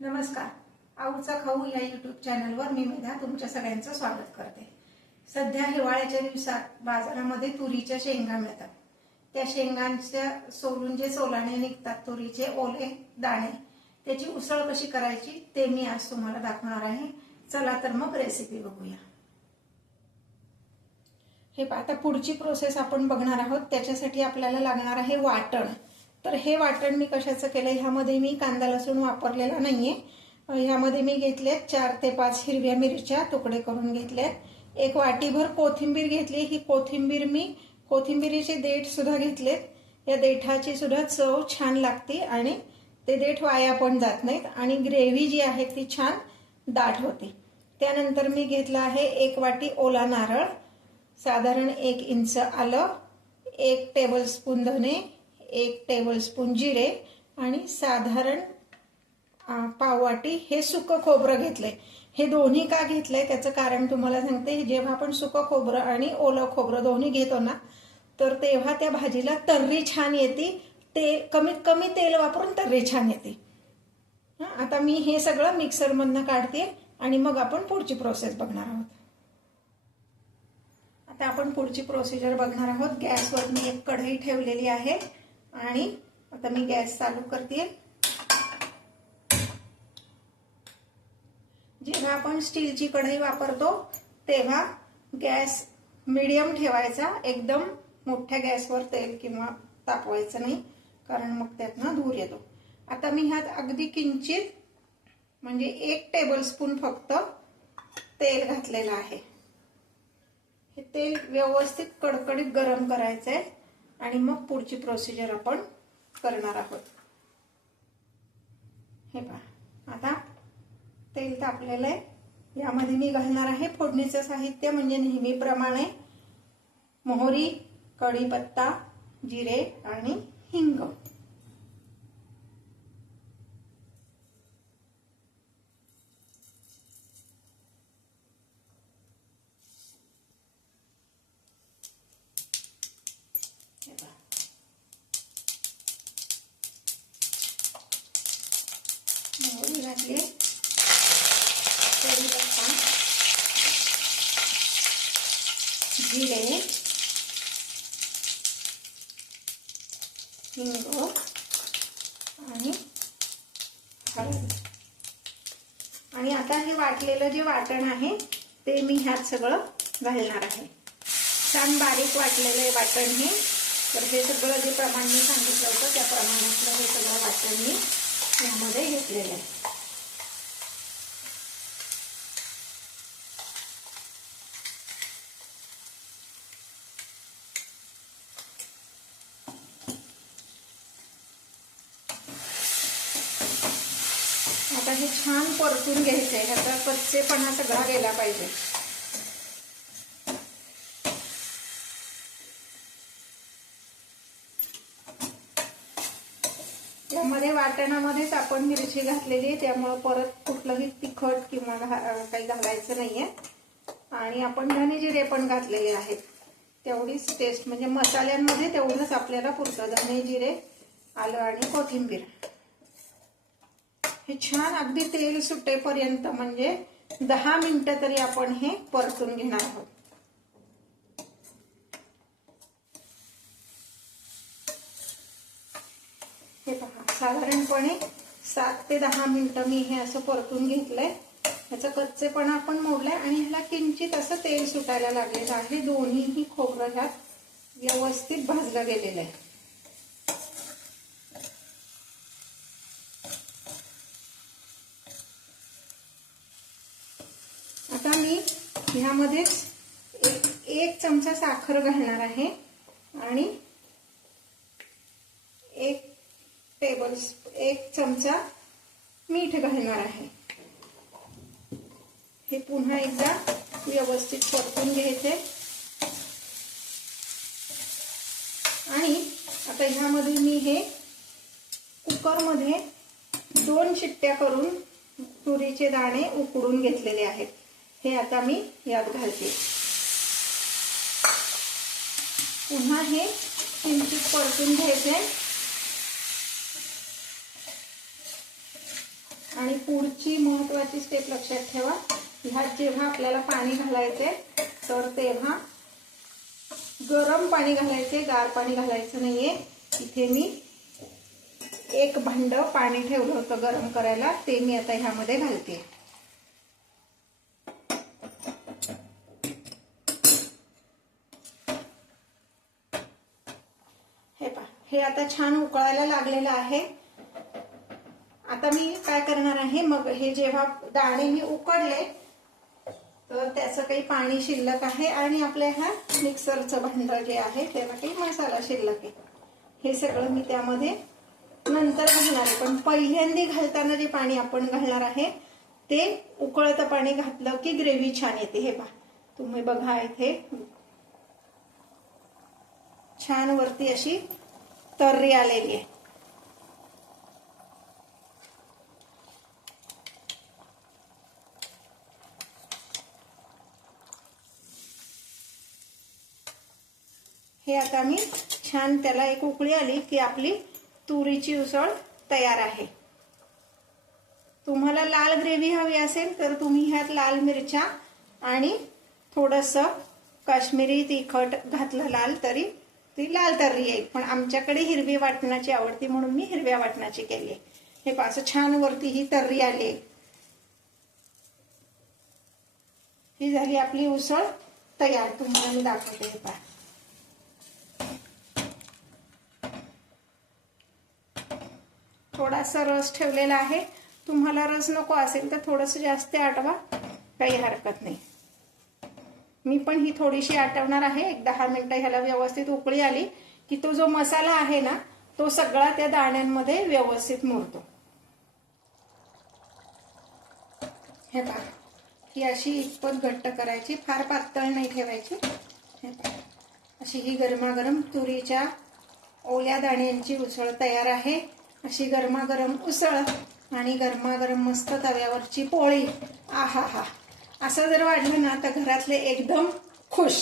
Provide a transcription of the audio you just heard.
नमस्कार. आऊचा खाऊ या यूट्यूब चॅनलवर मी मेधा तुमच्या सगळ्यांचं स्वागत करते. सध्या हिवाळ्याच्या दिवसात बाजारामध्ये तुरीच्या शेंगा मिळतात. त्या शेंगांच्या सोलून जे सोलाने निघतात तुरीचे ओले दाणे, त्याची उसळ कशी करायची ते मी आज तुम्हाला दाखवणार आहे. चला तर मग रेसिपी बघूया. हे आता पुढची प्रोसेस आपण बघणार आहोत. त्याच्यासाठी आपल्याला लागणार आहे वाटण. तर हे वाटण मी कशाचं केलंय, ह्यामध्ये मी कांदा लसूण वापरलेला नाहीये. ह्यामध्ये मी घेतलेत 4 ते 5 हिरव्या मिरच्या तुकडे करून घेतलेत. एक वाटीभर कोथिंबीर घेतली. ही कोथिंबीर मी कोथिंबीरीचे देठ सुद्धा घेतलेत. या देठाची सुद्धा चव छान लागते आणि ते देठ वाया पण जात नाहीत आणि ग्रेव्ही जी आहे ती छान दाट होते. त्यानंतर मी घेतला आहे 1 वाटी ओला नारळ, साधारण 1 इंच आलं, 1 टेबलस्पून धने, 1 टेबलस्पून जिरे आणि साधारण पाव वाटी हे सुकं खोबरं घेतलंय. हे दोन्ही का घेतलंय त्याचं कारण तुम्हाला सांगते. जेव्हा आपण सुकं खोबरं आणि ओलं खोबरं दोन्ही घेतो ना, तर तेव्हा त्या भाजीला तर्री छान येते. ते कमीत कमी तेल वापरून तर्री छान येते. आता मी हे सगळं मिक्सर मधनं काढते आणि मग आपण पुढची प्रोसेस बघणार आहोत. आता आपण पुढची प्रोसिजर बघणार आहोत. गॅसवर मी एक कढई ठेवलेली आहे आणि आता मी गॅस चालू करते. जेव्हा आपण स्टीलची कढई वापरतो तेव्हा गॅस मीडियम ठेवायचा. एकदम मोठ्या गॅसवर तेल किंवा तापवायचं नाही, कारण मग त्यातनं धूर येतो. आता मी ह्यात अगदी किंचित म्हणजे 1 टेबलस्पून फक्त तेल घातलेलं आहे. हे तेल व्यवस्थित कडकडीत गरम करायचंय आणि मग पुढची प्रोसिजर आपण करणार आहोत. हे पहा, आता तेल तापलेलं आहे. यामध्ये मी घालणार आहे फोडणीचं साहित्य म्हणजे नेहमीप्रमाणे मोहरी, कढीपत्ता, जिरे आणि हिंग. मोहरी घातली, कढीपत्ता, जिरे, हिंग आणि हळद. आणि आता हे वाटलेलं जे वाटण आहे ते मी ह्यात सगळं घालणार आहे. छान बारीक वाटलेलं आहे वाटण हे. तर हे सगळं जे प्रमाण मी सांगितलं होतं त्या प्रमाणातलं हे सगळं वाटण मी यामध्ये घेतलेलं आहे. आता हे छान परतून घ्यायचंय. ह्याचा कच्चेपणा सगळा गेला पाहिजे. त्यामध्ये वाटणामध्येच आपण मिरची घातलेली आहे, त्यामुळे परत कुठलंही तिखट किंवा काही घालायचं नाहीये. आणि आपण धने जिरे पण घातलेले आहेत. तेवढीच टेस्ट म्हणजे मसाल्यांमध्ये तेवढंच आपल्याला पुरतं. धने जिरे, आलं आणि कोथिंबीर. हे छान अगदी तेल सुटेपर्यंत म्हणजे 10 मिनिटं तरी आपण हे परतून घेणार आहोत. हे पहा, साधारणपणे 7 ते 10 मिनिटं मी हे असं परतून घेतलंय. ह्याचं कच्चेपणा आपण मोडलाय आणि ह्याला किंचित असं तेल सुटायला लागलेलं आहे. दोन्हीही खोबरं ह्यात व्यवस्थित भाजलं गेलेलं आहे. आता मी ह्यामध्येच एक चमचा साखर घालणार आहे आणि 1 चमचा मीठ घालणार आहे. हे पुन्हा एकदा व्यवस्थित परतून घ्यायचे. आणि आता ह्यामध्ये मी हे कुकरमध्ये 2 शिट्ट्या करून तुरीचे दाणे उकडून घेतलेले आहेत. हे आता मी यात घालते. पुन्हा हे किंचित परतून घ्यायचे. आणि पुढची महत्त्वाची स्टेप लक्षात ठेवा, ह्यात जेव्हा आपल्याला पाणी घालायचे तर तेव्हा गरम पाणी घालायचे, गार पाणी घालायचं नाहीये. इथे मी एक भांड पाणी ठेवलं होतं गरम करायला, ते मी आता ह्यामध्ये घालते. हे पहा, हे आता छान उकळायला लागलेलं आहे. आता मी काय करणार आहे, मग हे जेव्हा दाणे मी उकडले तर त्याचं काही पाणी शिल्लक आहे आणि आपल्या ह्या मिक्सरचं भांड जे आहे त्याला काही मसाला शिल्लक आहे, हे सगळं मी त्यामध्ये नंतर घालणार आहे. पण पहिल्यांदा घालताना जे पाणी आपण घालणार आहे ते उकळतं पाणी घातलं की ग्रेव्ही छान येते. हे पहा, तुम्ही बघा इथे छान वरती अशी तर्री आलेली आहे. हे आता मी छान त्याला एक उकळी आली की आपली तुरीची उसळ तयार आहे. तुम्हाला लाल ग्रेव्ही हवी असेल तर तुम्ही ह्यात लाल मिरच्या आणि थोडंसं काश्मीरी तिखट घातलं लाल तरी ती लाल तर्री येईल. पण आमच्याकडे हिरवी वाटणाची आवडती म्हणून मी हिरव्या वाटणाची केली आहे. हे पहा, असं छान वरती ही तर्री आली. ही झाली आपली उसळ तयार. तुम्हाला मी दाखवते. हे पहा, थोडासा रस ठेवलेला आहे. तुम्हाला रस नको असेल तर थोडंसं जास्त आटवा, काही हरकत नाही. मी पण ही थोडीशी आटवणार आहे. 10 मिनिटं ह्याला व्यवस्थित उकळी आली की तो जो मसाला आहे ना तो सगळा त्या दाण्यांमध्ये व्यवस्थित मुरतो. हे पहा, ही अशी इतपत घट्ट करायची, फार पातळ नाही ठेवायची. हे पहा, अशी ही गरमागरम तुरीच्या ओल्या दाण्यांची उसळ तयार आहे. अशी गरमागरम उसळ आणि गरमागरम मस्त तव्यावरची पोळी. आहा हा, असं जर वाढलं ना तर घरातले एकदम खुश.